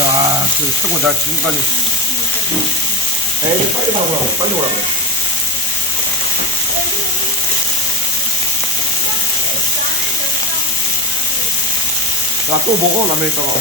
야, 그 최고다. 지금까지. 에이, 빨리 가보라고. 빨리 오라고. 야, 또 먹어, 라면 있다가.